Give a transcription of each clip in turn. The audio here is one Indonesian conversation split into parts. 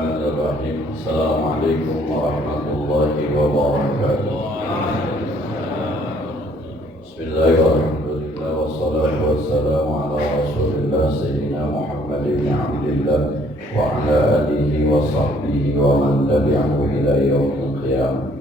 Bismillahirrahmanirrahim. Assalamualaikum warahmatullahi wabarakatuh. Bismillahirrahmanirrahim. Wassalatu wassalamu ala Rasulillah Sayyidina Muhammad ibn Abdillah wa ala alihi wa sahbihi wa man tabi'ahu ila yaumil qiyamah.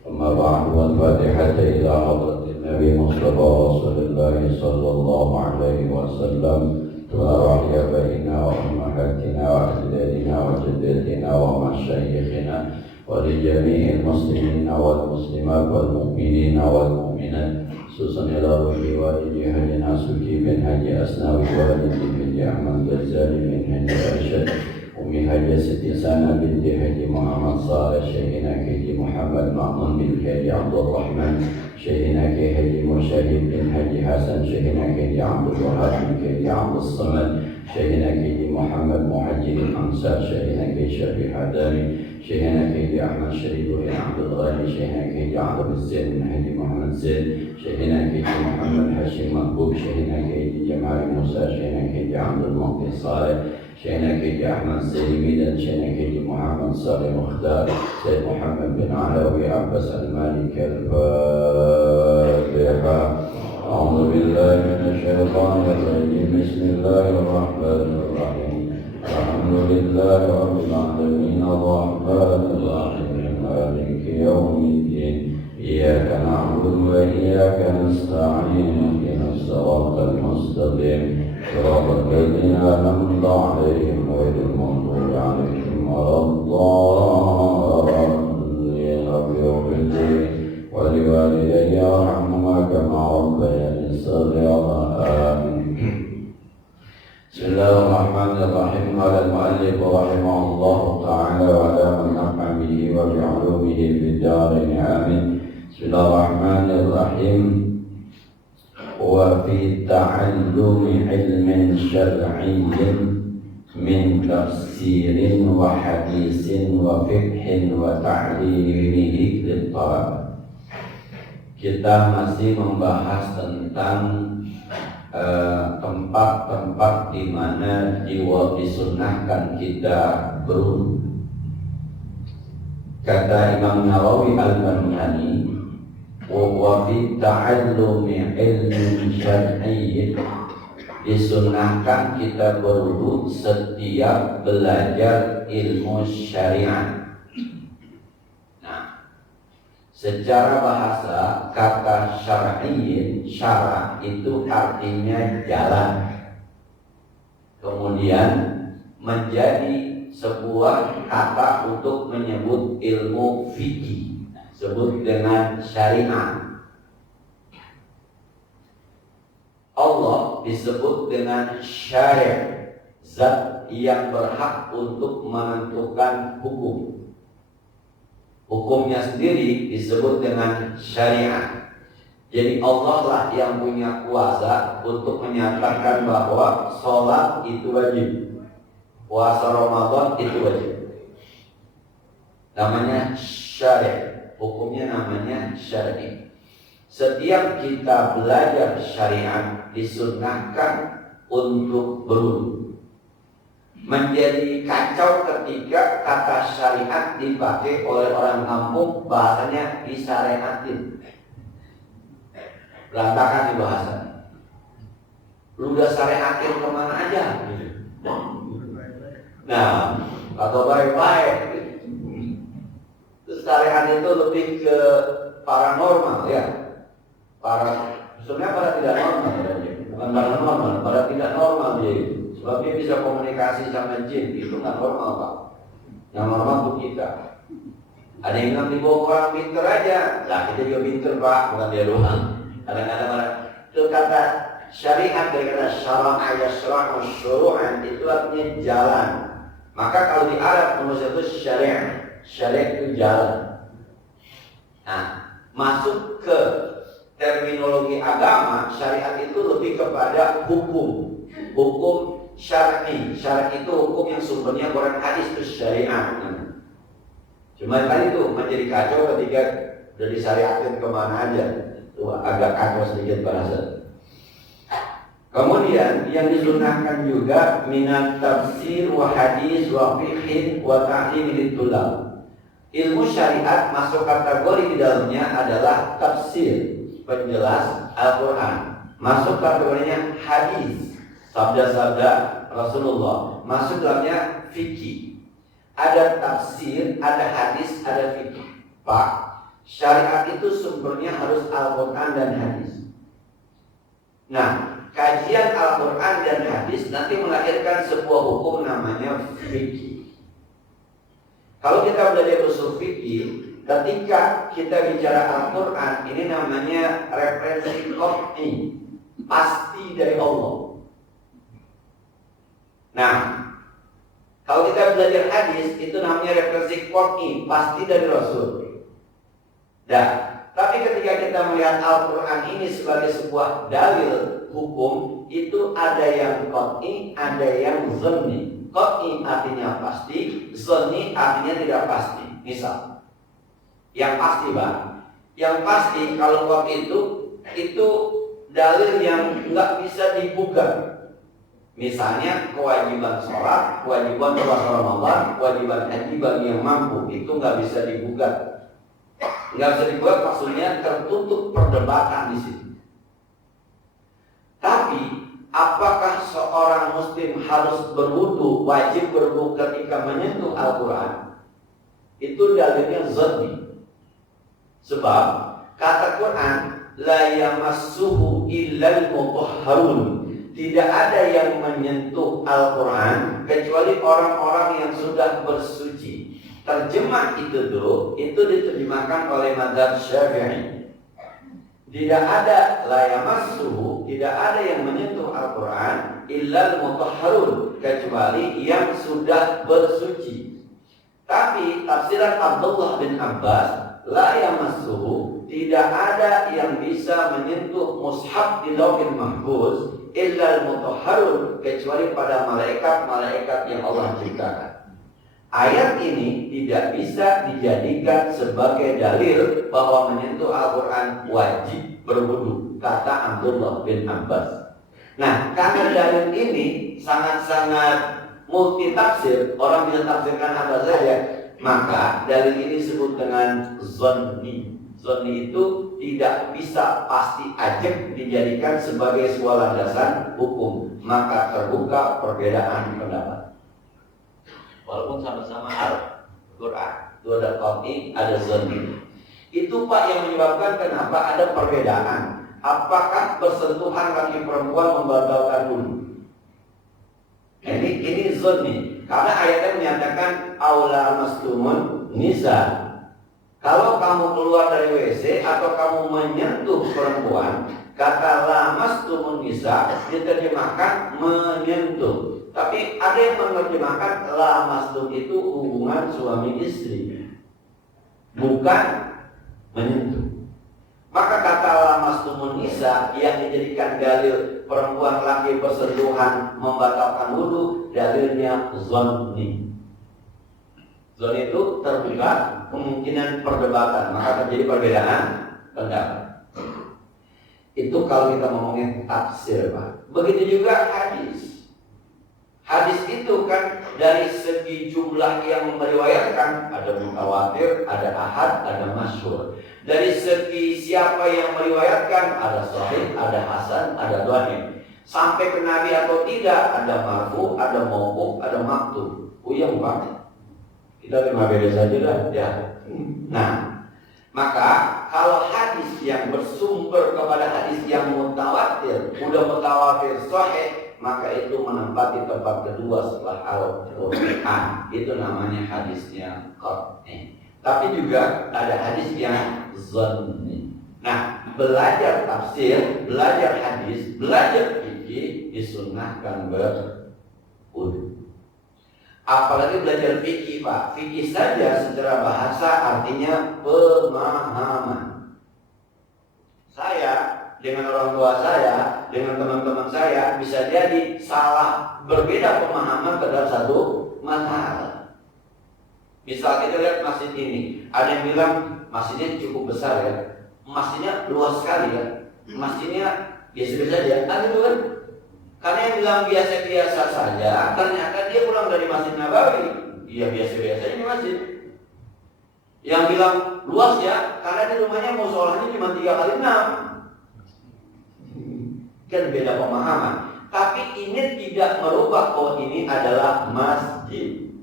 Amma ba'du, al-Fatihah ila hadratin Nabi Mustafa Rasulullah sallallahu alaihi wasallam. Tu'arahya baina wa ummahatina wa ajdadina wa jaddatina wa masyayikhina wa li jami'il muslimina wal muslimat wal mu'minina wal mu'minat, khususan ila ruhi walidi Haji Nasuki bin Haji Asnawi walidi bin Ahmad Ghazali bin Haji Arsyad, Umi Haji Siti Sana binti Haji Muhammad Saleh, Syekhina Haji Muhammad Ma'mun bin Haji Abdul Rahman, Syekhina Haji Musyahid bin Haji Hasan, Syekhina Haji Abdul Wahab bin Haji Abdul Samad, Syekhina Haji Muhammad Muhajir Ansar, Syekhina Haji Syafiq Hadani, Syekhina Haji Ahmad Syarif bin Abdul Ghani, Syekhina Haji Abdul Zain bin Haji Muhammad Zain, Syekhina Haji Muhammad Hashim Mahbub, Syekhina Haji Jamal Musa, Syekhina Haji Abdul Muqti Saleh, Syekhina Haji Ahmad Zaimi, dan Syekhina Haji Muhammad Saleh Mukhtar, Syekh Muhammad bin Alawi Abbas Al-Maliki Al-Fatihah. A'udzu billahi minasyaitonir rajim. Bismillahirrahmanirrahim. Alhamdulillahi rabbil alamin, arrahmanir rahim, maliki yaumiddin. Iyyaka na'budu wa iyyaka nasta'in. Ihdinas siratal mustaqim. Shiratal ladzina an'amta 'alaihim ghairil maghdubi 'alaihim waladdallin. Rabbi ighfir li wa liwalidayya warhamhuma kama rabbayani shaghira. Amin. Bismillahirrahmanirrahim. Qala al-mu'allif rahimahullahu ta'ala wa la man nafa'a bihi wa bi'ulumihi fid darain. Amin. Bismillahirrahmanirrahim. Wa fi ta'allumi ilmin syar'iyyin min tafsirin wa hadisin wa fiqhin wa ta'limihi lit-talab. Kita masih membahas tentang tempat-tempat di mana disunahkan kita berwudu. Kata Imam Nawawi Al-Baniani, wa fi ta'allumi ilmin syar'iyyin, disunahkan kita berwudu setiap belajar ilmu syariat. Secara bahasa, kata syar'iyyin, syara' itu artinya jalan. Kemudian menjadi sebuah kata untuk menyebut ilmu fikih, sebut dengan syariat. Allah disebut dengan syari', zat yang berhak untuk menentukan hukum. Hukumnya sendiri disebut dengan syariat. Jadi Allah lah yang punya kuasa untuk menyatakan bahwa sholat itu wajib, puasa Ramadan itu wajib. Namanya syari', hukumnya namanya syari'. Setiap kita belajar syariat disunnahkan untuk berwudu. Menjadi kacau ketika kata syariat dipakai oleh orang kampung, bahasanya disyariatin. Berantakan di bahasanya. Lu udah syariatin kemana aja? Nah, atau baik-baik. Terus syariat itu lebih ke paranormal ya. Sebenarnya para tidak normal ya. Bukan paranormal, para tidak normal dia. Sebab dia bisa komunikasi sama jin, itu nggak normal Pak. Yang normal itu kita. Ada yang bilang dibawa orang pinter aja, lah kita juga pinter Pak, bukan dia doang. Kadang-kadang itu kata syariat dari kata syara'a yasra'u syuru'an, itu artinya jalan. Maka kalau di Arab manusia itu syariat, syariat itu jalan. Nah, masuk ke terminologi agama, syariat itu lebih kepada hukum syar'i. Syar'i itu hukum yang sumbernya Quran hadis, itu syariat. Cuma tadi itu menjadi kacau ketika udah disyariatin kemana aja. Itu agak kacau sedikit bahasa. Kemudian yang disunahkan juga minat tafsir wa hadis wa fiqh wa ta'lim litulab. Ilmu syariat masuk kategori di dalamnya adalah tafsir, penjelas Al-Quran. Masuk kategorinya hadis, sabda-sabda Rasulullah. Masuk dalamnya fikih. Ada tafsir, ada hadis, ada fikih. Pak, syariat itu sumbernya harus Al-Quran dan hadis. Nah, kajian Al-Quran dan hadis nanti melahirkan sebuah hukum namanya fikih. Kalau kita belajar usul fikih, ketika kita bicara Al-Quran, ini namanya referensi qat'i, pasti dari Allah. Nah, kalau kita belajar hadis, itu namanya referensi qat'i, pasti dari Rasul. Nah, tapi ketika kita melihat Al-Quran ini sebagai sebuah dalil hukum, itu ada yang qat'i, ada yang zanni. Qat'i artinya pasti, zanni artinya tidak pasti. Misal, yang pasti Bang, yang pasti kalau qat'i itu dalil yang nggak bisa digugat. Misalnya kewajiban sholat, kewajiban puasa Ramadan, kewajiban haji bagi yang mampu, itu nggak bisa digugat. Nggak bisa digugat maksudnya tertutup perdebatan di situ. Tapi apakah seorang muslim harus berwudu, wajib berwudu ketika menyentuh Al-Quran? Itu dalilnya zanni. Sebab kata Quran, la yamassuhu illal mutahharun. Tidak ada yang menyentuh Al-Quran kecuali orang-orang yang sudah bersuci. Terjemah itu diterjemahkan oleh mazhab Syafi'i. Tidak ada la yamassuhu, tidak ada yang menyentuh Al-Quran illal mutahharun, kecuali yang sudah bersuci. Tapi tafsiran Abdullah bin Abbas, la yamassuhu, tidak ada yang bisa menyentuh mushaf di Lauhil Mahfuz illal mutahharun, kecuali pada malaikat-malaikat yang Allah ciptakan. Ayat ini tidak bisa dijadikan sebagai dalil bahwa menyentuh Al-Quran wajib berwudu, kata Abdullah bin Abbas. Nah, karena dalil ini sangat-sangat multitafsir, orang bisa tafsirkan apa saja, maka dalil ini disebut dengan zanni. Zanni itu tidak bisa pasti ajak dijadikan sebagai sebuah landasan hukum, maka terbuka perbedaan pendapat. Walaupun sama-sama Al-Quran, itu ada qat'i, ada zanni. Itu Pak yang menyebabkan kenapa ada perbedaan. Apakah bersentuhan laki perempuan membatalkan wudu? Ini zanni. Karena ayatnya menyatakan aula mastumun nisa. Kalau kamu keluar dari WC atau kamu menyentuh perempuan, kata lamastumun nisa diterjemahkan menyentuh. Tapi ada yang menerjemahkan lamastum itu hubungan suami istri, bukan menyentuh. Maka kata lamastumun nisa yang dijadikan dalil perempuan laki bersentuhan membatalkan wudu, dalilnya zanni. Zanni itu terbuka kemungkinan perdebatan, maka terjadi perbedaan pendapat. Itu kalau kita ngomongin tafsir, Pak. Begitu juga hadis. Hadis itu kan dari segi jumlah yang meriwayatkan, ada mutawatir, ada ahad, ada masyhur. Dari segi siapa yang meriwayatkan, ada sahih, ada hasan, ada dhaif. Sampai ke nabi atau tidak, ada marfu, ada mauquf, ada maktub. Uyang Pak. Kita terima beda saja lah, ya. Nah, maka kalau hadis yang bersumber kepada hadis yang mutawatir, udah mutawatir sahih, maka itu menempati tempat kedua setelah Al-Quran. Itu namanya hadisnya qat'i. Tapi juga ada hadis yang zanni. Nah, belajar tafsir, belajar hadis, belajar fikih disunnahkan berwudu. Apalagi belajar fikih, Pak. Fikih saja secara bahasa artinya pemahaman. Saya dengan orang tua saya, dengan teman-teman saya bisa jadi salah berbeda pemahaman terhadap satu masalah. Misal kita lihat masjid ini, ada yang bilang masjidnya cukup besar ya, masjidnya luas sekali ya, masjidnya biasa-biasa aja, gitu kan? Karena yang bilang biasa-biasa saja, ternyata dia pulang dari Masjid Nabawi. Iya biasa-biasa ini masjid. Yang bilang luas ya, karena di rumahnya musholahnya cuma 3x6. Kan beda pemahaman. Tapi ini tidak merubah bahwa ini adalah masjid.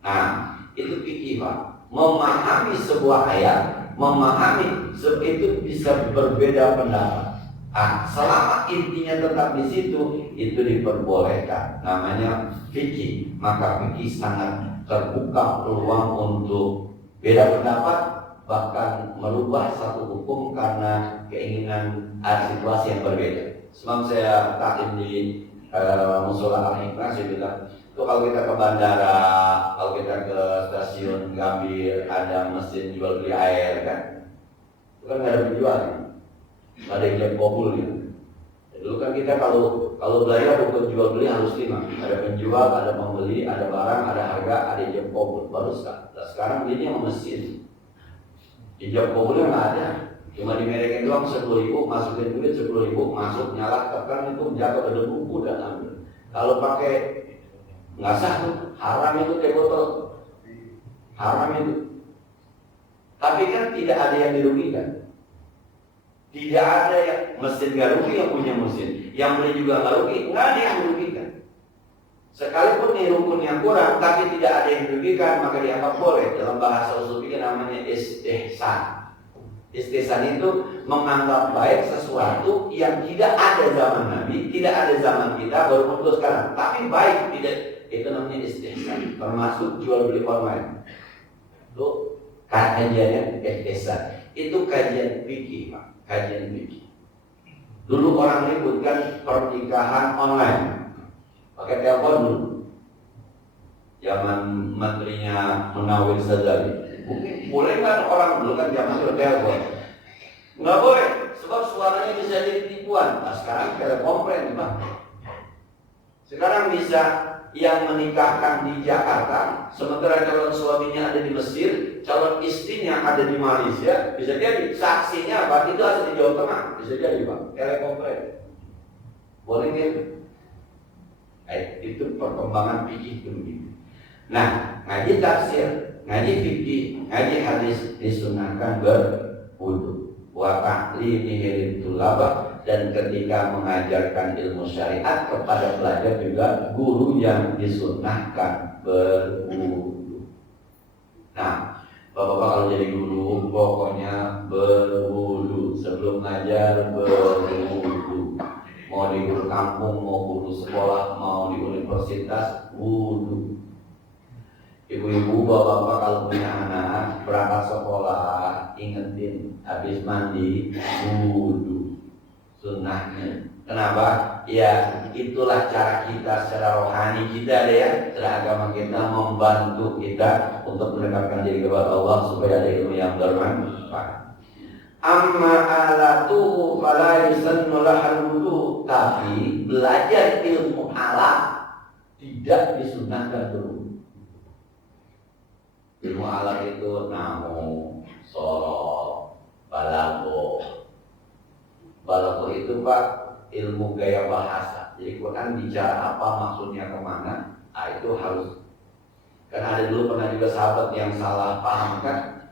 Nah, itu fikih Pak. Memahami sebuah ayat, memahami itu bisa berbeda pendapat. Selama intinya tetap di situ, itu diperbolehkan. Namanya fikih. Maka fikih sangat terbuka peluang untuk beda pendapat, bahkan merubah satu hukum karena keinginan situasi yang berbeda. Semalam saya taklim di Musola Al-Hikmah, saya bilang, itu kalau kita ke bandara, kalau kita ke stasiun Gambir, ada mesin jual beli air kan, itu kan nggak ada penjual, nggak ada yang kabul ya. Dulu kan kita kalau belanja bukan jual beli harus 5, ada penjual, ada pembeli, ada barang, ada harga, ada ijab kabul, baru sekarang belinya sama mesin. Ijab kabulnya nggak ada, cuma dimerekin doang 10.000, masukin duit 10.000, masuk nyala tekan itu jatuh ada buku dan ambil. Kalau pakai nggak sah tuh, haram itu kayak botol, haram itu. Tapi kan tidak ada yang dirugikan, tidak ada yang mesin nggak rugi yang punya mesin, yang beli juga nggak rugi, nggak ada yang dirugikan. Sekalipun nih rukunnya kurang, tapi tidak ada yang dirugikan, maka dianggap boleh. Dalam bahasa usul fikih namanya istihsan. Istihsan itu menganggap baik sesuatu yang tidak ada zaman Nabi, tidak ada zaman kita, baru muncul sekarang. Tapi baik, tidak, itu namanya istihsan. Termasuk jual beli online. Itu kajiannya istihsan. Itu kajian fikih, Pak. Kajian fikih. Dulu orang ributkan pernikahan online, pakai telepon dulu. Zaman menterinya Munawir Sadzali. Boleh kan orang dulu kan zaman itu telepon? Nggak boleh, sebab suaranya bisa jadi tipuan. Nah sekarang telekomplain Pak. Sekarang bisa yang menikahkan di Jakarta, sementara calon suaminya ada di Mesir, calon istrinya ada di Malaysia, bisa jadi saksinya Pak itu asal di Jawa Tengah, bisa jadi Pak, telekomplain. Boleh gitu? Itu perkembangan fikih itu begitu. Nah, ngaji tafsir, ngaji fikih, ngaji hadis disunahkan berwudu. Wa ta'limihi tulabah, dan ketika mengajarkan ilmu syariat kepada pelajar juga guru yang disunahkan berwudu. Nah, Bapak-bapak kalau jadi guru pokoknya berwudu, sebelum ngajar berwudu. Mau di guru kampung, mau guru sekolah, mau di universitas, wudu. Ibu-ibu, bapak-bapak kalau punya anak berangkat sekolah, ingetin habis mandi, wudu. Sunnahnya. Kenapa? Ya itulah cara kita secara rohani kita deh ya, secara agama kita membantu kita untuk mendekatkan diri kepada Allah supaya ada ilmu yang bermanfaat. Amma alatuhu fala yusannu lahal wudu, tapi belajar ilmu alat tidak disunahkan dulu. Ilmu alat itu namu, sorok, balago. Balago itu Pak ilmu gaya bahasa. Jadi Quran bicara apa, maksudnya kemana, itu harus. Karena ada dulu pernah juga sahabat yang salah paham kan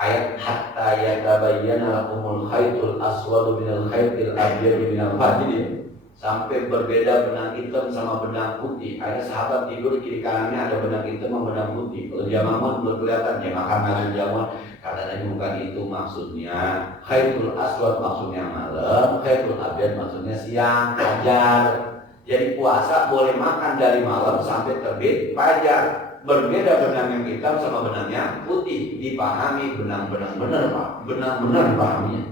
ayat hatta yatabayyana lakumul khaytul aswadu minal khaytil abyadi minal fajr, sampai berbeda benang hitam sama benang putih. Ada sahabat tidur kiri kanannya ada benang hitam sama benang putih. Kalau jamaah belum kelihatan, ya makan malam jamaah. Katanya bukan itu maksudnya. Khaytul aswad maksudnya malam, khaytul abyad maksudnya siang, fajar. Jadi puasa boleh makan dari malam sampai terbit fajar. Berbeda benang yang hitam sama benang yang putih. Dipahami benang-benang benar Pak, benang-benar dipahaminya.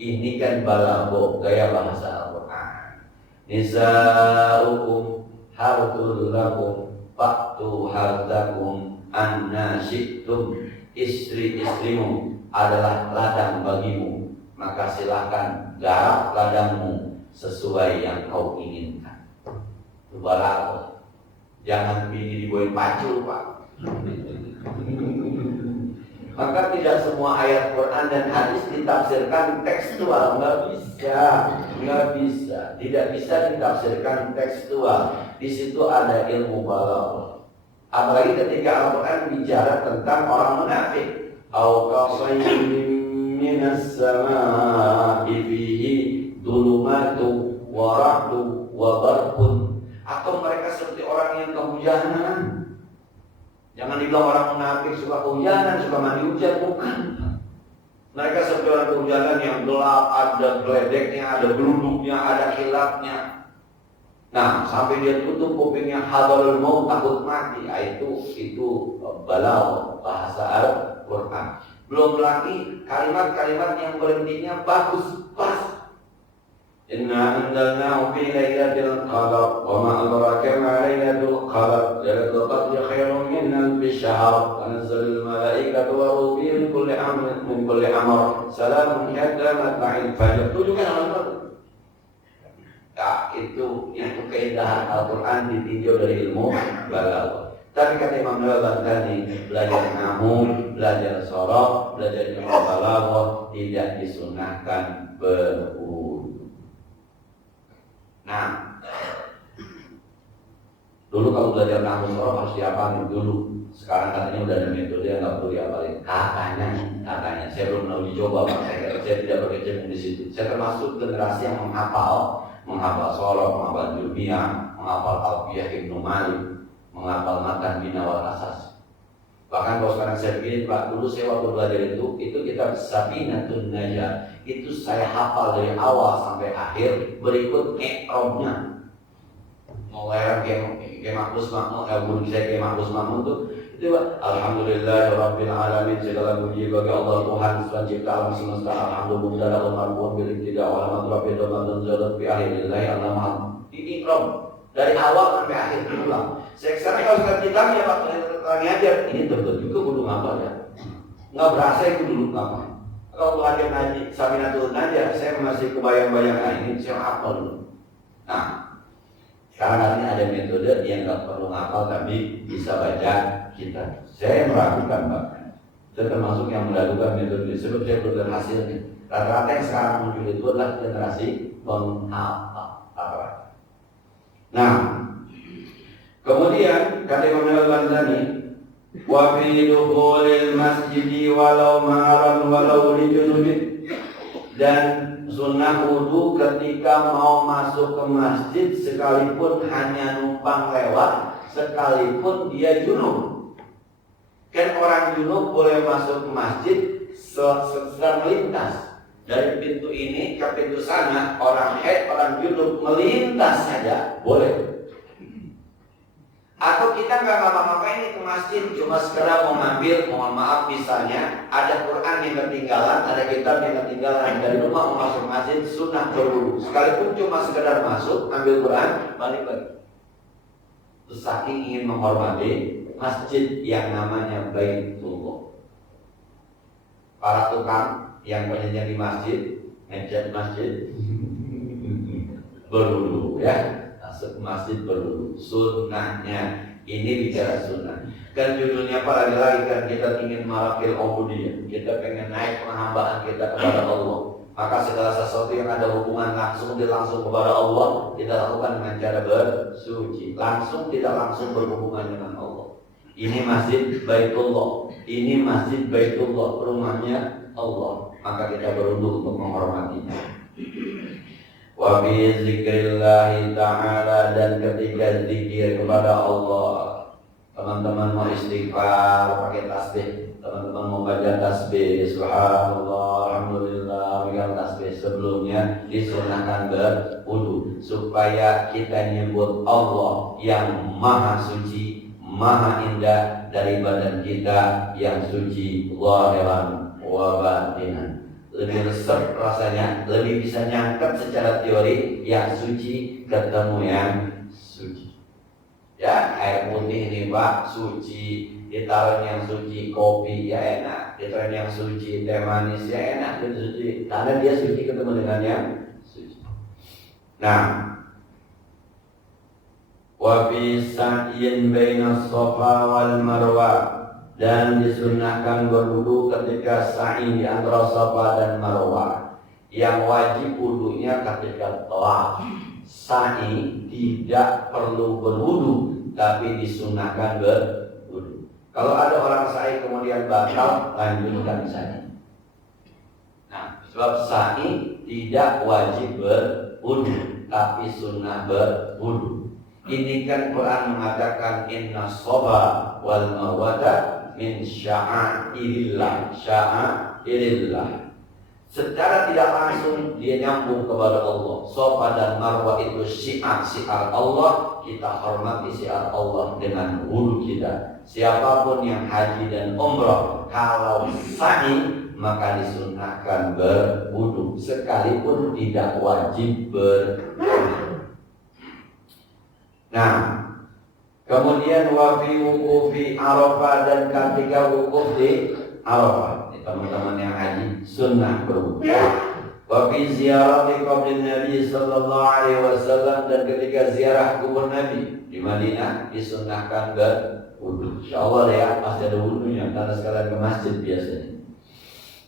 Ini kan balago, gaya bahasa Al-Quran. Nisa'ukum harthul lakum fa'tu harthakum anna syi'tum. Istri-istrimu adalah ladang bagimu, maka silahkan garap ladangmu sesuai yang kau inginkan. Itu balago. Jangan bini dibawain pacul Pak. Maka tidak semua ayat Quran dan hadis ditafsirkan tekstual, nggak bisa, tidak bisa ditafsirkan tekstual. Di situ ada ilmu balaghah. Apalagi ketika Al-Quran bicara tentang orang munafik. Au qasayyim minas samaa'i fihi dhulumatu wa ra'du wa barqun. Atau mereka seperti orang yang kehujanan. Jangan dibilang orang munafik suka kehujanan, suka mandi hujan, bukan. Mereka seperti orang kehujanan yang gelap, ada geledeknya, ada geluduknya, ada kilapnya. Nah, sampai dia tutup kupingnya, hadarul maut, takut mati. Itu balau bahasa Al-Quran. Belum lagi kalimat-kalimat yang berhentinya bagus, pas. Inna anzalnahu fi lailatul qadar wa ma adraka ma lailatul qadar lailatul qadri khairun min alfi syahr tanazzalul malaikatu wa ruhu min kulli amrin min kulli amr salamun hatta matla'il fajr. Itu juga nama ya, itu keindahan Al-Quran ditinjau dari ilmu balaghah. Tapi kata Imam Al-Bantani, belajar nahwu, belajar sorof, belajar ilmu balaghah tidak disunahkan berwudu. Nah, dulu kalau belajar nahwu sorof harus dihafalin dulu. Sekarang katanya udah ada metode yang nggak perlu dihafalin. Katanya, saya belum pernah dicoba, Pak. Saya tidak berkecimpung di situ. Saya termasuk generasi yang menghafal sorof, menghafal jurmiyah, menghafal Alfiyah Ibnu Malik, menghafal Matan Bina wal Asas. Bahkan kalau sekarang saya begini, Pak, dulu saya waktu belajar itu kitab Sabinatun Najah itu saya hafal dari awal sampai akhir, berikut i'rabnya. Mulai kayak Mahfuz Mahmud, guru saya kayak Mahfuz Mahmud itu Pak, alhamdulillahirabbil alamin, segala puji bagi Allah Tuhan pencipta alam semesta. Alhamdulillah marfu'un bil ibtida' wa alamat rabbil alamin zalat bi ahlillahi alamat. Ini i'rab dari awal sampai akhir diulang. Sekarang kalau sudah kitabnya Pak, ngajar ini betul juga kudu ngapa ya? Nggak berasa itu dulu ngapa? Kalau belajar ngaji Sabinatul Najah, saya masih kebayang-bayang ini saya hafal dulu. Nah, sekarang artinya ada metode yang nggak perlu ngapal tapi bisa baca kitab. Saya meragukan Pak. Saya termasuk yang meragukan metode sebab saya belum ada hasilnya. Rata-rata yang sekarang muncul itu adalah generasi penghafal. Nah, kemudian kata Imam Al-Bantani, wa fi dukhulil masjidi walau ma'aran walau lijunubin, dan sunnah wudu ketika mau masuk ke masjid sekalipun hanya numpang lewat, sekalipun dia junub. Kan orang junub boleh masuk ke masjid sedang melintas dari pintu ini ke pintu sana. Orang haid, orang junub melintas saja boleh. Atau kita nggak ngapa-ngapain nih ke masjid, cuma sekedar mau ngambil, mohon maaf misalnya ada Quran yang ketinggalan, ada kitab yang ketinggalan dari rumah mau masuk masjid, sunnah berwudu. Sekalipun cuma sekedar masuk, ambil Quran, balik lagi. Terus saking ingin menghormati masjid yang namanya Baitullah. Para tukang yang penyanyi di masjid, ngecat masjid, berwudu ya. Masuk masjid berwudu, sunnahnya. Ini bicara sunnah. Kan judulnya apa lagi kan kita ingin marafil ubudiyah, kita pengen naik penghambaan kita kepada Allah. Maka segala sesuatu yang ada hubungan langsung kepada Allah kita lakukan dengan cara bersuci. Langsung tidak langsung berhubungan dengan Allah. Ini masjid Baitullah, ini masjid Baitullah, rumahnya Allah. Maka kita berwudu untuk menghormatinya. Wa bi zikrillah ta'ala, dan ketika zikir kepada Allah, teman-teman mau istighfar pakai tasbih, teman-teman mau baca tasbih subhanallah alhamdulillah dengan tasbih sebelumnya disunahkan berwudu supaya kita nyebut Allah yang maha suci, maha indah dari badan kita yang suci zahiran wa batinan. Lebih resep rasanya, lebih bisa nyangkep secara teori yang suci ketemu yang suci. Ya, air putih ini Pak suci, ditaruh yang suci, kopi ya enak, ditaruh yang suci, teh manis ya enak, itu suci. Karena dia suci ketemu dengan yang suci. Nah, wa fi sa'yin baina Shafa wal Marwa, Dan disunahkan berwudu ketika sa'i di antara Safa dan Marwah. Yang wajib wudunya ketika tawaf. Sa'i tidak perlu berwudu, tapi disunahkan berwudu. Kalau ada orang sa'i kemudian batal, lanjutkan sa'i. Nah, sebab sa'i tidak wajib berwudu, tapi sunnah berwudu. Ini kan Quran mengatakan inna shafa wal marwata min sya'airillah. Sya'airillah. Secara tidak langsung dia nyambung kepada Allah. Shafa dan Marwah itu syiar Allah. Kita hormati syiar Allah dengan wudu kita. Siapapun yang haji dan umrah, kalau sa'i maka disunahkan berwudu, sekalipun tidak wajib berwudu. Nah, kemudian wafi wukufi Arafah, dan ketika wukuf di Arafah, teman-teman yang haji sunnah berwudu. Wafi ziarah di qabri Nabi sallallahu alaihi wasallam, dan ketika ziarah kubur Nabi di Madinah disunnahkan berwudu. Insyaallah ya, pasti ada wudunya karena sekalian ke masjid biasanya.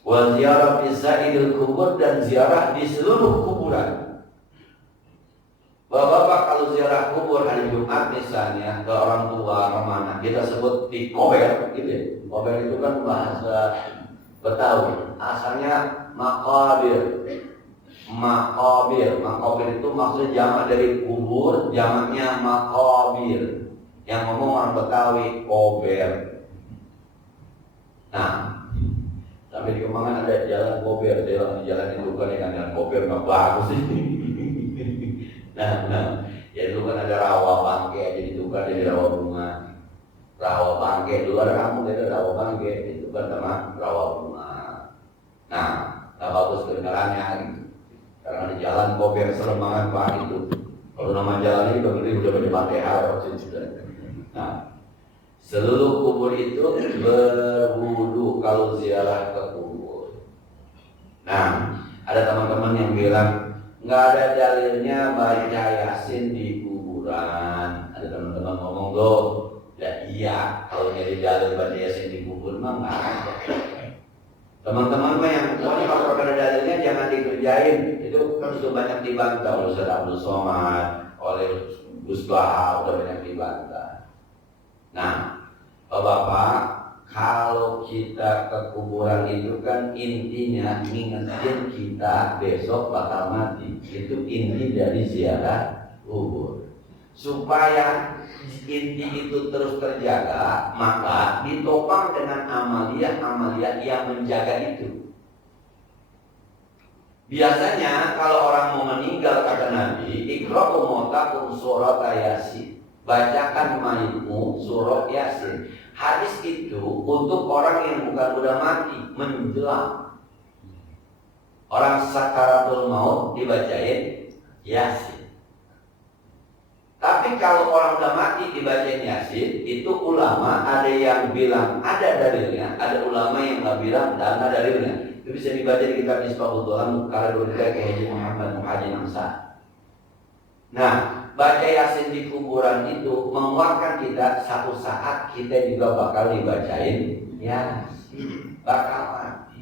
Wa ziarah fi sa'idil kubur, dan ziarah di seluruh kuburan. Bapak-bapak kalau ziarah kubur hari Jumat misalnya ke orang tua kemana, kita sebut di kober gitu ya. Kober itu kan bahasa Betawi, asalnya makabir. Makabir itu maksudnya jamak dari kubur, jamaknya makabir. Yang ngomong orang Betawi kober. Nah, sampai di Kembangan ada jalan kober, jalan itu kan yang jalan kober nggak bagus ini. Nah, ya dulu kan ada rawa bangke aja ditukar jadi rawa bunga. Rawa bangke dulu ada kampung ada rawa bangke ditukar sama rawa bunga. Nah, tak bagus kedengarannya gitu. Karena di jalan kober serem banget Pak itu. Kalau nama jalan ini udah pada Fatihah sudah. Nah, seluruh kubur itu berwudu kalau ziarah ke kubur. Nah, ada teman-teman yang bilang nggak ada dalilnya baca Yasin di kuburan. Ada teman-teman ngomong loh, ya iya kalau jadi dalil baca Yasin di kubur mah nggak ada. Teman-teman mah yang pokoknya kalau ada dalilnya jangan dikerjain. Itu kan sudah banyak dibantah oleh Ustaz Abdul Somad, oleh Gus Baha, udah banyak dibantah. Nah, Bapak, kalau kita ke kuburan itu kan intinya ngingetin kita besok bakal mati. Itu inti dari ziarah kubur. Supaya inti itu terus terjaga, maka ditopang dengan amalia-amalia yang menjaga itu. Biasanya kalau orang mau meninggal, kata Nabi, iqra'u mautakum surat Yasin. Bacakan mayitmu surat Yasin. Hadis itu untuk orang yang bukan udah mati, menjelang orang sakaratul maut dibacain Yasin. Tapi kalau orang udah mati dibacain Yasin, itu ulama ada yang bilang ada dalilnya, ada ulama yang nggak bilang dan ada dalilnya. Itu bisa dibaca di kitab Misbahul Dhalam karya Dr. Haji Muhammad Muhajir Amsal. Nah, baca Yasin di kuburan itu menguatkan kita, satu saat kita juga bakal dibacain Yasin, bakal mati.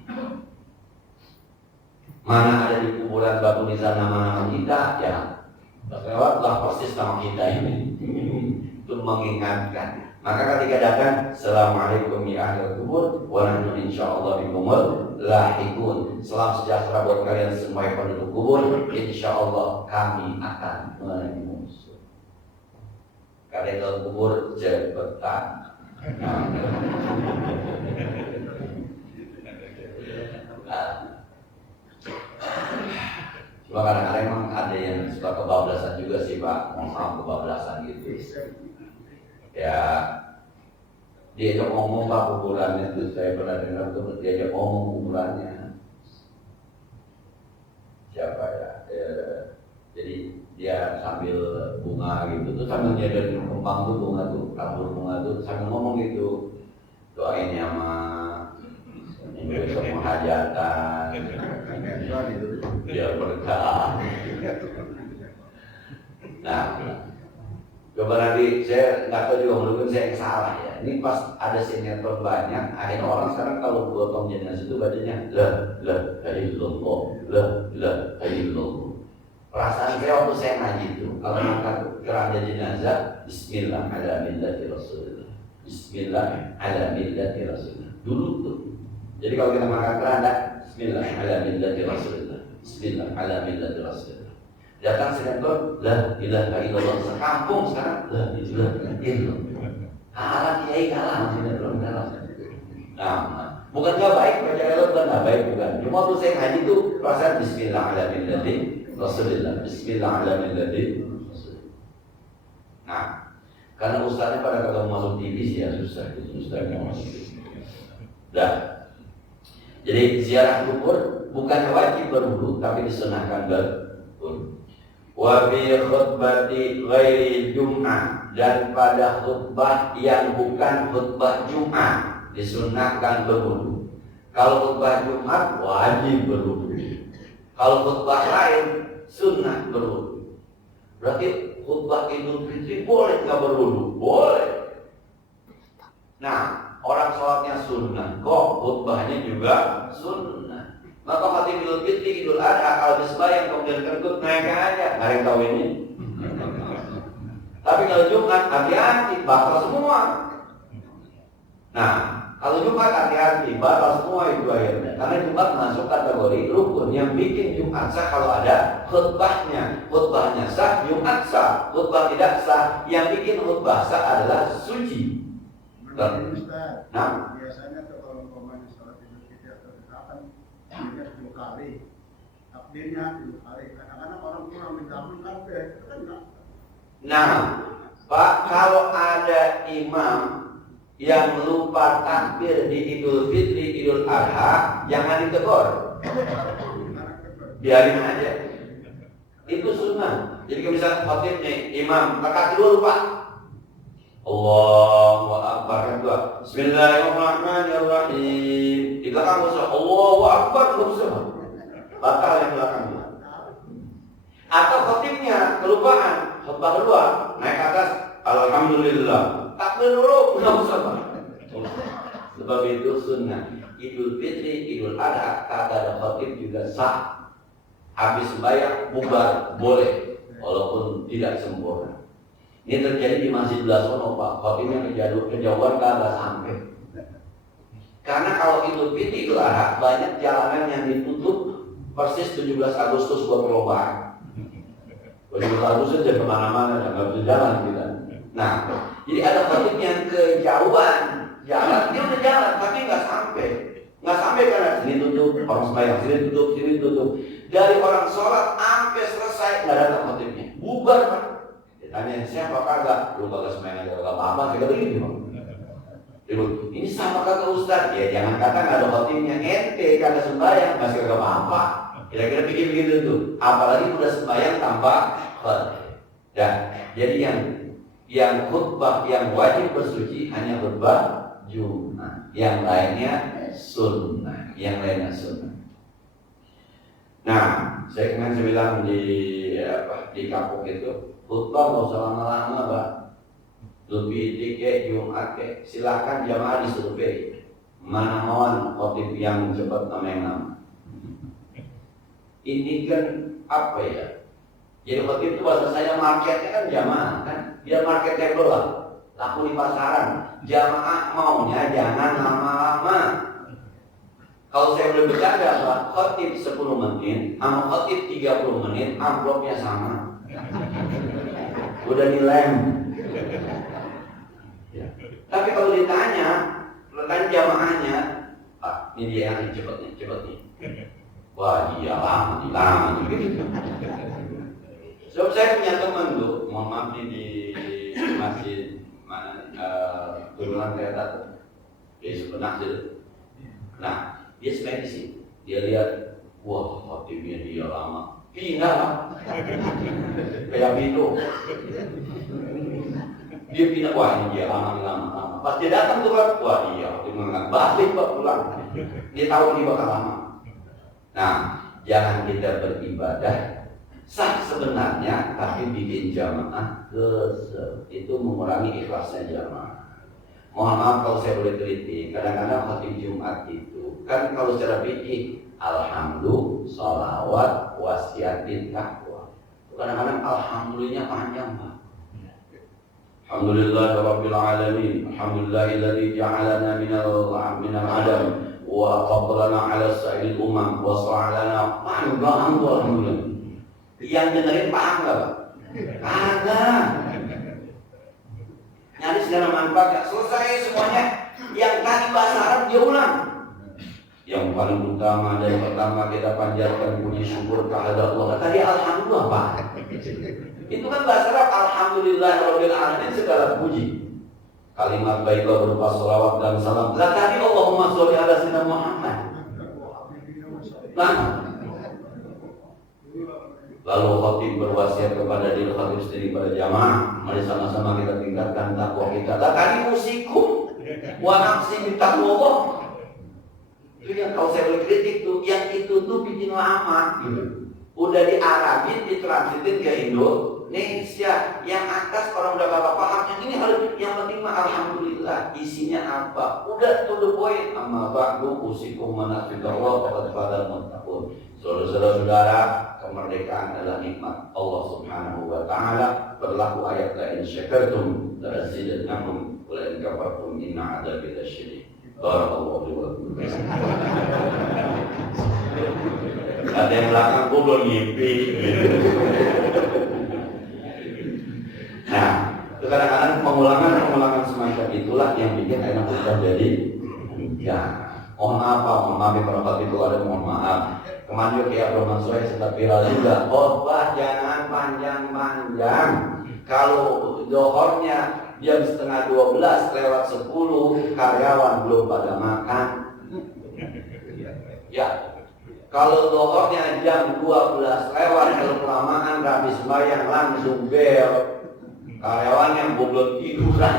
Mana ada di kuburan batu nisan nama-nama kita, ya lewatlah persis nama kita ini. Itu mengingatkan. Maka ketika datang, Assalamualaikum ya ahli kubur, wa nahnu insyaallah bikumul lahikun. Salam sejahtera buat kalian semua yang penduduk kubur, insyaallah kami akan menyusul. Kalian dalam kubur cepetan. Cuma kadang-kadang emang ada yang suka kebablasan juga sih Pak, maaf kebablasan gitu. Ya, diajak ngomong Pak kuburannya itu saya pernah dengar tuh diajak ngomong kuburannya. Siapa ya? Jadi dia sambil bunga gitu tuh sambil nyadarin kembang tuh bunga tuh, kabur bunga tuh sambil ngomong gitu. Doain ya mah yang besok menghajatan biar berkah. Nah, coba nanti saya nggak tahu juga mungkin saya yang salah ya. Ini pas ada sinetron banyak, akhirnya orang sekarang kalau gotong jenazah itu bacanya la ilaha illallah, la ilaha illallah. Perasaan saya waktu saya ngaji itu, kalau ngangkat keranda jenazah, Bismillah ala millati Rasulullah, Bismillah ala millati Rasulullah. Dulu tuh. Jadi kalau kita ngangkat keranda, Bismillah ala millati Rasulullah, Bismillah ala millati Rasulullah. Datang sinetron, la ilaha illallah. Sekampung sekarang, la ilaha illallah. Kalah kiai kalah sinetron kalah. Nah, bukan nggak baik baca elok, bukan nggak baik, bukan. Cuma tuh saya ngaji tuh perasaan Bismillah ala millati Rasulullah, Bismillah ala millati Rasulullah. Nah, karena ustaznya pada kagak masuk TV sih ya susah, ustaznya masuk TV. Dah. Jadi ziarah kubur bukan wajib berwudu, tapi disunahkan berwudu. Wa bi khutbati ghairi Jum'ah, dan pada khutbah yang bukan khutbah Jumat disunahkan berwudu. Kalau khutbah Jumat wajib berwudu. Kalau khutbah lain sunnah berwudu. Berarti khutbah Idul Fitri boleh nggak berwudu? Boleh. Nah, orang sholatnya sunnah, kok khutbahnya juga sunnah. Maka khatib Idul Fitri, Idul Adha, kalau sembahyang kemudian kentut naik aja, nggak ada yang tahu ini. Tapi kalau Jumat hati-hati, batal semua. Nah, kalau Jumat hati-hati, batal semua itu akhirnya. Karena Jumat masuk kategori rukun yang bikin Jumat sah kalau ada khutbahnya. Khutbahnya sah, Jumat sah. Khutbah tidak sah, yang bikin khutbah sah adalah suci. Nah, biasanya kalau umpamanya sholat Idul Fitri atau kapan takbirnya 10 kali, takbirnya 10 kali. Kadang-kadang orang kurang menjamin kabeh, itu kan enggak. Nah, Pak, kalau ada imam yang lupa takbir di Idul Fitri, Idul Adha, jangan ditegur. Biarin aja. Itu sunnah. Jadi kalau misalnya khatib nih, imam rakaat kedua lupa, Allahu Akbar kan dua. Bismillahirrahmanirrahim. Di belakang musuh Allahu Akbar musuh. Batal yang belakang. Atau khotibnya kelupaan, khutbah kedua naik ke atas, alhamdulillah. Takbir dulu, enggak usah. Sebab itu sunnah. Idul Fitri, Idul Adha, kata ada khotib juga sah. Habis sembahyang bubar boleh, walaupun tidak sempurna. Ini terjadi di Masjid Blasono, Pak. Khotibnya kejauhan kagak sampai. Karena kalau Idul Fitri, Idul Adha, banyak jalanan yang ditutup persis 17 Agustus buat perlombaan. 17 Agustus jadi kemana-mana, nggak bisa jalan kita. Nah, jadi ada khotib yang kejauhan jalan, dia udah jalan tapi nggak sampai karena sini tutup, orang sembahyang sini tutup. Dari orang sholat sampai selesai nggak datang khotibnya, bubar Pak. Tanya siapa kagak, lu kagak sembahyang kagak apa-apa, kagak begini Pak. Ini sama kagak Ustaz, ya jangan kata nggak ada khotibnya, ente kagak sembahyang masih kagak apa-apa. Kira-kira pikir begitu tuh, apalagi udah sembahyang tanpa khotib. Dan jadi yang khutbah yang wajib bersuci hanya khutbah Jumat, yang lainnya sunnah, Nah, saya kemarin bilang di kampung itu, khutbah nggak usah lama-lama, Pak. Lebih dikit Jumat ke, silakan jamaah disurvei mana mauan khotib yang cepat nama. Ini kan apa ya? Jadi khotib itu bahasa saya marketnya kan jamaah kan, dia marketable lah, laku di pasaran. Jamaah maunya jangan lama-lama. Kalau saya boleh bercanda Pak, khotib 10 menit, sama khotib 30 menit, amplopnya sama. Udah dilem. Ya. Tapi kalau ditanya jamaahnya, Pak, ini dia yang cepet nih. Wah iya lama gitu. So saya punya teman tuh, mohon maaf di masjid mana turunan kereta tuh, di Supenasir. Nah, dia sebenarnya di sini, dia lihat, wah khotibnya dia lama, pindah, kayak pintu. Dia pindah, wah ini dia lama. Pas dia datang tuh kan, wah iya, khotib mengangkat balik Pak pulang. Dia tahu dia bakal lama. Nah, jangan kita beribadah sah sebenarnya, tapi bikin jamaah kesel, itu mengurangi ikhlasnya jamaah. Mohon maaf kalau saya boleh kritik. Kadang-kadang khatib Jumat itu kan kalau secara fikih alhamdulillah, sholawat, wasiatin takwa. Kadang-kadang alhamdulillahnya panjang, Pak. Alhamdulillahirabbil alamin. Alhamdulillahilladzi ja'alana minal adam wa qaddalana 'ala sa'il umam wa sa'alana panjang alhamdulillah. Yang dengerin paham enggak, Pak? Kagak. Nyaris dalam manfaat selesai semuanya. Yang tadi bahasa Arab dia ulang. Yang paling utama dan pertama kita panjatkan puji syukur kepada Allah. Tadi alhamdulillah, Pak. Itu kan bahasa Arab alhamdulillahirabbil alamin, segala puji. Kalimat baiklah berupa sholawat dan salam. Lah tadi Allahumma sholli ala sayyidina Muhammad. Nah, lalu khatib berwasiat kepada diri khatib sendiri pada jamaah, mari sama-sama kita tingkatkan takwa kita. Lah tadi musikum wa nafsi bitaqwa. Itu yang kalau saya boleh kritik tuh, yang itu tuh bikin lama gitu. Udah diarabin, ditranslatein ke Indonesia. Yang atas orang udah gak paham, yang ini harus, yang penting mah alhamdulillah. Isinya apa? Udah to the point. Amma ba'du usikum manafiqallah faqad fadal muttaqun. Saudara-saudara, kemerdekaan adalah nikmat Allah Subhanahu wa taala. Berlaku ayat la in syakartum la azidannakum wa la in kafartum inna 'adzabi lasyadid. Barakallahu wa lakum. Ada yang belakang gue belum ngimpi. Nah, itu kadang-kadang pengulangan semacam itulah yang bikin enak kita jadi ya. Mohon maaf para khatib itu ada mohon maaf. Kemarin juga kayak Roman Soe sempat viral juga. Khotbah jangan panjang-panjang. Kalau dohornya jam 11:30 lewat 10, karyawan belum pada makan. Ya. Kalau dohornya jam 12 lewat, kalau kelamaan habis sembahyang langsung bel. Karyawan yang belum tiduran.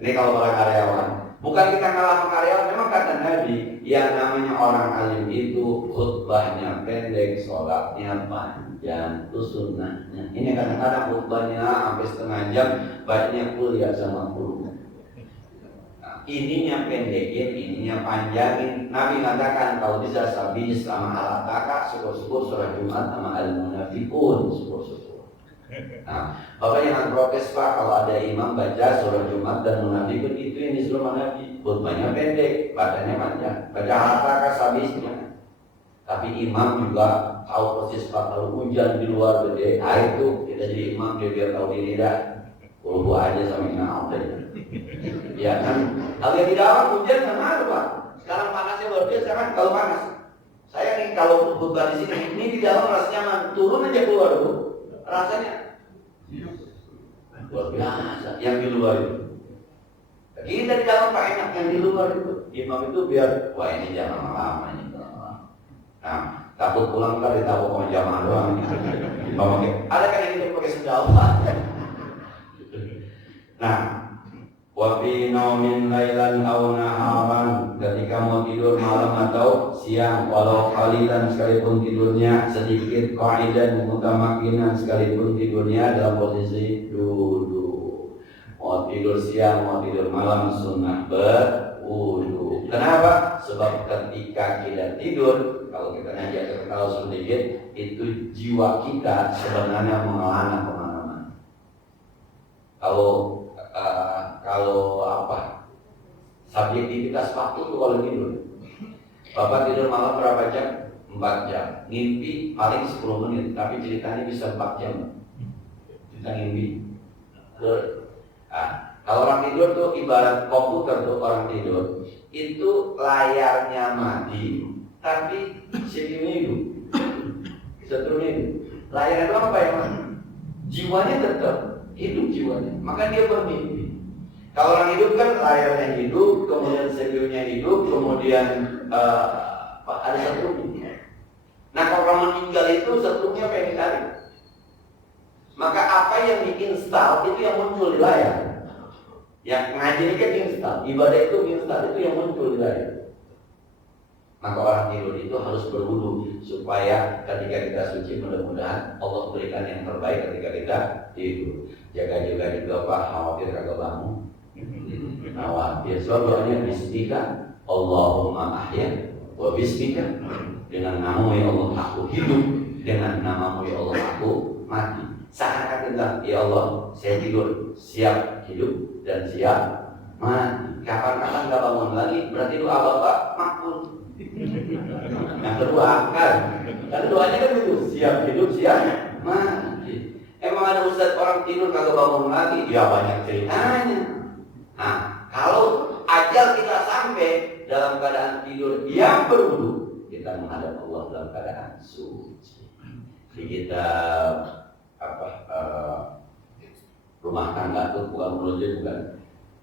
Ini kalau para karyawan. Bukan kita kalah sama karyawan, memang kata Nabi, yang namanya orang alim itu khutbahnya pendek, sholatnya panjang, itu sunnahnya. Ini kadang-kadang khutbahnya sampai setengah jam, banyak kuliah sama guru. Ininya pendekin, ininya panjangin. Nabi mengatakan kalau bisa sabis sama alat kakak, syukur-syukur surah Jumat sama al-munafiqun, syukur-syukur. Nah, Bapak jangan protes Pak kalau ada imam baca surah Jumat dan munafiqun, itu yang disuruh Nabi. Khutbahnya pendek, bacanya panjang. Baca alat kakak sabisnya. Tapi imam juga tahu persis Pak, kalau hujan di luar gede, itu kita jadi imam dia biar tahu diri dah. Kalau aja sama ina Allah. Ya kan, kalau yang di dalam hujan kan ada Pak. Sekarang panasnya luar biasa kan, kalau panas. Saya nih kalau khutbah di sini, ini di dalam rasanya nyaman, turun aja keluar Bu. Rasanya luar biasa. Yang di luar itu. Kita di dalam Pak enak, yang di luar itu. Imam itu biar, wah ini jangan lama-lama ini. Nah, takut pulang kan ditabuk sama jamaah doang. Ada kan yang itu pakai sendal Pak. Nah, wa fi naumin lailan aw naharan, ketika mau tidur malam atau siang, walau qalilan sekalipun tidurnya sedikit, qa'idan mutamakinan sekalipun tidurnya dalam posisi duduk. Mau tidur siang, mau tidur malam sunnah berwudu. Kenapa? Sebab ketika kita tidur, kalau kita ngajak kalau sedikit, itu jiwa kita sebenarnya mengelana kemana-mana. Kalau apa subjektivitas waktu itu kalau tidur, Bapak tidur malam berapa jam? 4 jam. Ngimpi paling 10 menit, tapi ceritanya bisa 4 jam. Kita ngimpi. Kalau orang tidur tuh ibarat komputer tuh, orang tidur itu layarnya mati, tapi CPU-nya hidup. Seterusnya hidup. Layarnya itu apa ya Mas? Jiwanya tetap hidup jiwanya, maka dia bermimpi. Kalau orang hidup kan layarnya hidup, kemudian CPU-nya hidup, kemudian ada setrum-nya. Nah kalau orang meninggal itu setrum-nya apa yang dicari? Maka apa yang diinstal itu yang muncul di layar. Yang ngaji ini kan instal, ibadah itu instal, itu yang muncul di layar. Maka orang tidur itu harus berwudu supaya ketika kita suci, mudah-mudahan Allah berikan yang terbaik ketika kita tidur. Jaga juga Pak, khawatir kagak bangun. khawatir. Sebab doanya bismika Allahumma ahya wa bismika, dengan namamu ya Allah aku hidup, dengan namamu ya Allah aku mati. Seakan kita, ya Allah saya tidur siap hidup dan siap mati. Kapan-kapan gak bangun lagi berarti doa Bapak makbul. Yang kedua kan doanya kan itu siap hidup siap mati. Emang ada ustaz orang tidur kagak bangun lagi? Ya banyak ceritanya. Nah, kalau ajal kita sampai dalam keadaan tidur yang berwudu, kita menghadap Allah dalam keadaan suci. Jadi kita rumah tangga itu bukan menuju, bukan.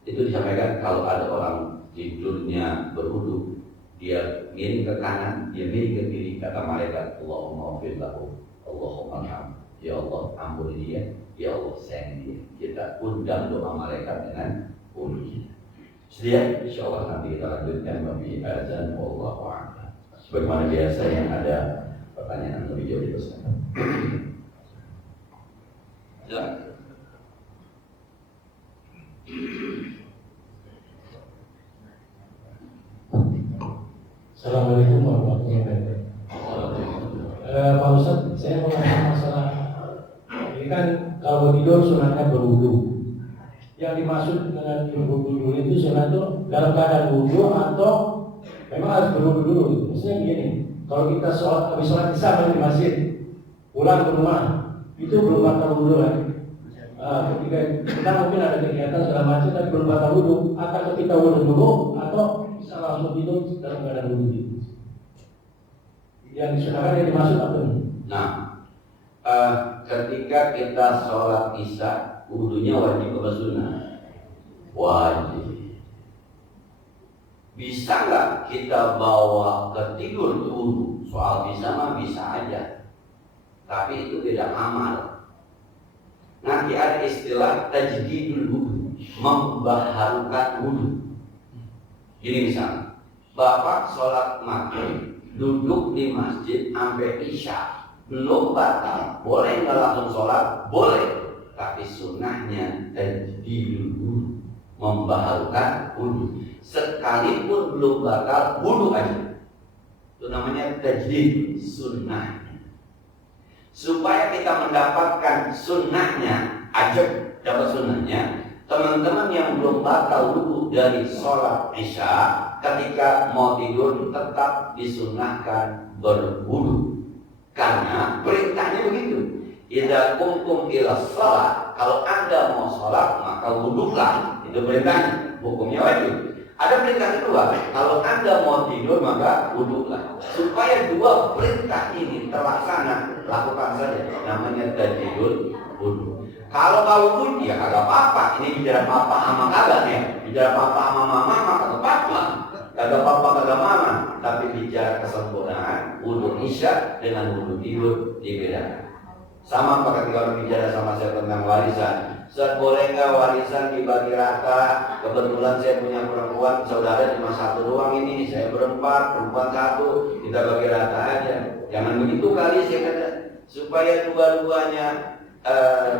Itu disampaikan kalau ada orang tidurnya berwudu, dia miring ke kanan, dia miring ke kiri, kata malaikat, Allahumma ghfir lahu, Allahumma arhamhu. Ya Allah ampuni dia, ya Allah sayang dia. Kita undang doa malaikat dengan puji. Sedia, insya Allah nanti kita lanjutkan babi azan wallahu a'lam. Sebagaimana biasa yang ada pertanyaan lebih jauh di sana. Silakan. Assalamualaikum warahmatullahi wabarakatuh. Pak Ustadz, saya mau nanya masalah ini kan kalau tidur sunatnya berwudu. Yang dimaksud dengan berwudu itu sunat itu dalam keadaan wudu atau memang harus berwudu dulu? Maksudnya begini, kalau kita habis sholat isya di masjid, pulang ke rumah itu belum batal wudu lagi. Ketika kita mungkin ada kegiatan segala macam tapi belum batal wudu, apakah kita wudu dulu atau bisa langsung tidur dalam keadaan wudu? Yang disunahkan yang dimaksud apa ini? Nah, ketika kita sholat isya, wudunya wajib apa sunnah? Wajib. Bisa nggak kita bawa ke tidur ke wudu? Soal bisa mah bisa aja, tapi itu tidak amal. Nanti ada istilah tajdidul wudu, membaharukan wudu. Jadi misalnya, Bapak sholat maghrib, duduk di masjid sampai isya, belum batal, boleh nggak langsung sholat? Boleh, tapi sunnahnya tajdidul wudu, membaharukan wudu. Sekalipun belum batal, wudu aja. Itu namanya tajdid sunnah. Supaya kita mendapatkan sunnahnya, ajab dapat sunnahnya, teman-teman yang belum batal wudu dari sholat isya, ketika mau tidur tetap disunnahkan berwudu. Karena perintahnya begitu. Idza qumtum ila shalah, kalau Anda mau sholat maka wudulah. Itu perintahnya, hukumnya wajib. Ada perintah kedua, kalau Anda mau tidur maka wudulah. Supaya dua perintah ini terlaksana, lakukan saja. Namanya tajdidul wudu. Kalau nggak wudu ya kagak apa-apa. Ini bicara papa sama kagak ya. Bicara papa sama mama maka kagak apa-apa. Kagak papa kagak mama. Tapi bicara kesempurnaan wudu isya dengan wudu tidur dibedakan. Sama ketika orang bicara sama saya tentang warisan. Ustaz, boleh nggak warisan dibagi rata? Kebetulan saya punya perempuan, saudara cuma satu doang ini, saya berempat, perempuan satu, kita bagi rata aja. Jangan begitu kali saya kata, supaya dua-duanya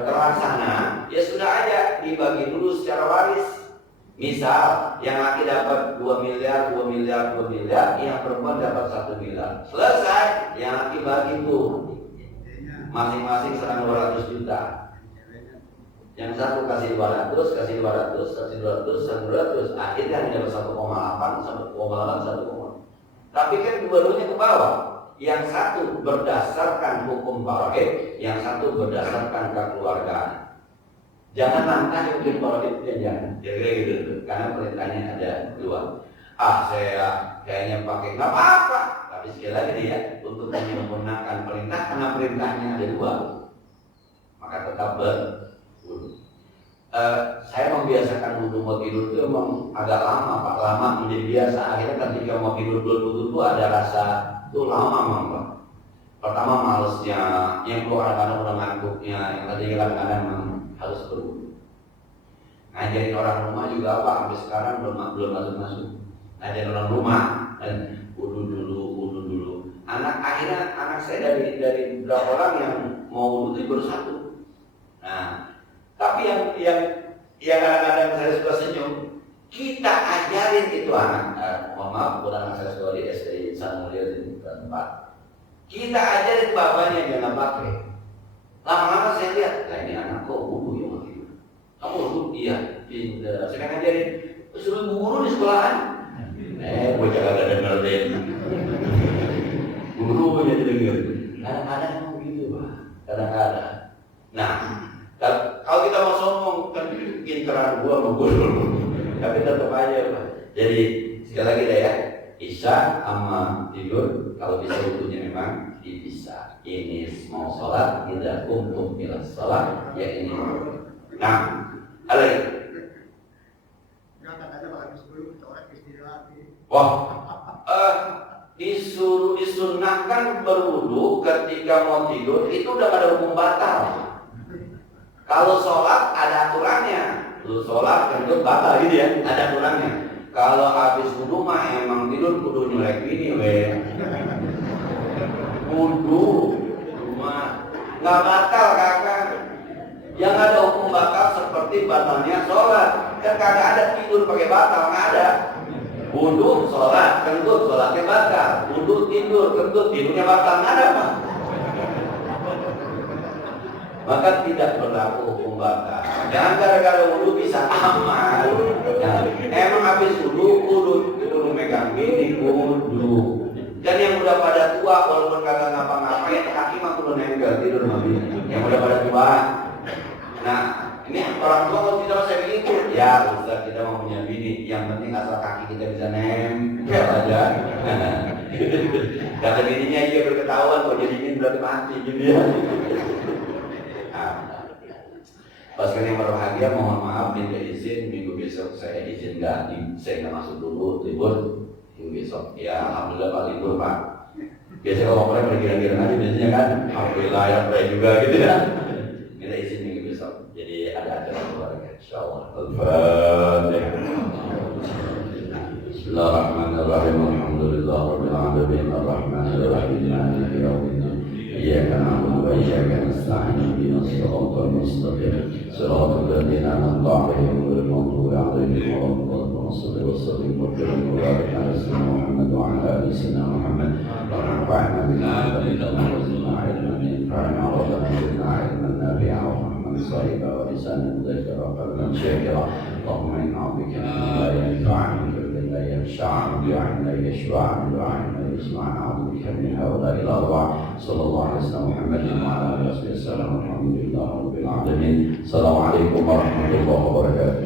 terlaksana, ya sudah aja dibagi dulu secara waris. Misal yang laki dapat 2 miliar, 2 miliar, 2 miliar, yang perempuan dapat 1 miliar. Selesai, yang laki bagi tuh masing-masing 200 juta. Yang satu kasih 200, kasih 200, kasih 200, 100, akhirnya hanya dapat 1,8, 1,8, 1,8. Tapi kan dua-duanya ke bawah. Yang satu berdasarkan hukum faraid, yang satu berdasarkan kekeluargaan. Jangan langkah yang hukum faraid jangan. Kira-kira gitu. Karena perintahnya ada dua. Saya kayaknya pakai nggak apa-apa. Tapi sekali lagi nih ya, untuk menyempurnakan perintah karena perintahnya ada dua, maka tetap berwudu. Saya membiasakan wudu mau tidur itu memang agak lama, Pak. Lama menjadi biasa. Akhirnya ketika mau tidur belum wudu itu ada rasa itu lama, Pak. Pertama malesnya, yang keluar kadang udah ngantuknya, yang tadi kadang-kadang harus berwudu. Ngajarin orang rumah juga apa? Sampai sekarang belum masuk. Ngajarin orang rumah dan wudu dulu. Akhirnya anak saya dari berapa orang yang mau wudu itu baru satu. Nah, tapi yang kadang-kadang saya suka senyum, kita ajarin itu anak, mohon maaf, bukan anak saya sekolah di SD Insan Mulia di tempat. Kita ajarin bapaknya jangan pakai. Lama-lama saya lihat, nah ini anak kok wudu ya mati. Kamu wudu? Iya, pindah. Saya kan ajarin, suruh guru di sekolahan. Bocah kagak denger deh. Guru aja denger. Kadang-kadang emang gitu, Pak. Kadang-kadang. Nah, kalau kita mau sombong kan pinteran gua sama guru. Tapi tetap aja, Pak. Jadi sekali lagi deh ya, isya sama tidur kalau bisa wudunya memang dipisah. Ini mau sholat, tidak untuk milah sholat, ya ini. Nah, ada lagi. Enggak katanya kalau habis dulu sholat istirahat. Wah, disunahkan berwudu ketika mau tidur itu udah ada hukum batal. Kalau sholat ada aturannya, lu sholat kentut batal gitu ya, ada aturannya. Kalau habis wudu mah emang tidur kudu nyelek ini weh. Wudu cuma nggak batal kakak. Yang ada hukum batal seperti batalnya sholat. Kan kagak ada tidur pakai batal, nggak ada. Wudu sholat, kentut sholatnya batal. Wudu tidur, kentut tidurnya batal, nggak ada apa. Maka tidak berlaku hukum batal. Jangan gara-gara wudu bisa aman. Emang habis wudu kudu megang gini kudu. Dan yang udah pada tua walaupun kagak ngapa-ngapain kaki mah kudu nempel tidur mami. Yang udah pada tua. Nah, ini orang tua kalau tidak saya begitu. Ya Ustaz, kita mau punya bini. Yang penting asal kaki kita bisa nempel aja. Kata bininya iya berketahuan kok jadi ini berarti mati gitu ya. Pasukan yang berbahagia, mohon maaf minta izin minggu besok saya izin saya nggak masuk dulu libur minggu besok. Ya alhamdulillah Pak libur Pak. Biasanya kalau orang berkira-kira aja biasanya kan, alhamdulillah ya pray juga gitu ya. Minta izin minggu besok. Jadi ada acara keluarga, insyaallah. Al-Fatihah. Bismillahirrahmanirrahim. Alhamdulillahirabbil alamin. Arrahmanirrahim. Maliki yaumiddin. إياك نعبد وإياك نستعين اهدنا الصراط المستقيم صراط الذين أنعمت عليهم غير المغضوب عليهم ولا الضالين صل وسلم وبارك على سيدنا محمد وعلى آل سيدنا محمد ونفعنا بما علمتنا وزدنا علما ينفعنا ربنا زدنا علما نافعا وفهما صائبا ولسانا ذاكرا وقلبا شاكرا اللهم إنا بك من لا ينفع منك لا يخشع بدعاء لا يشفع بدعاء لا يسمع نعوذ بك من هؤلاء الأربعة صلى الله عليه وسلم محمد وعلى آله وصحبه وسلم الحمد لله رب العالمين السلام عليكم ورحمة الله وبركاته.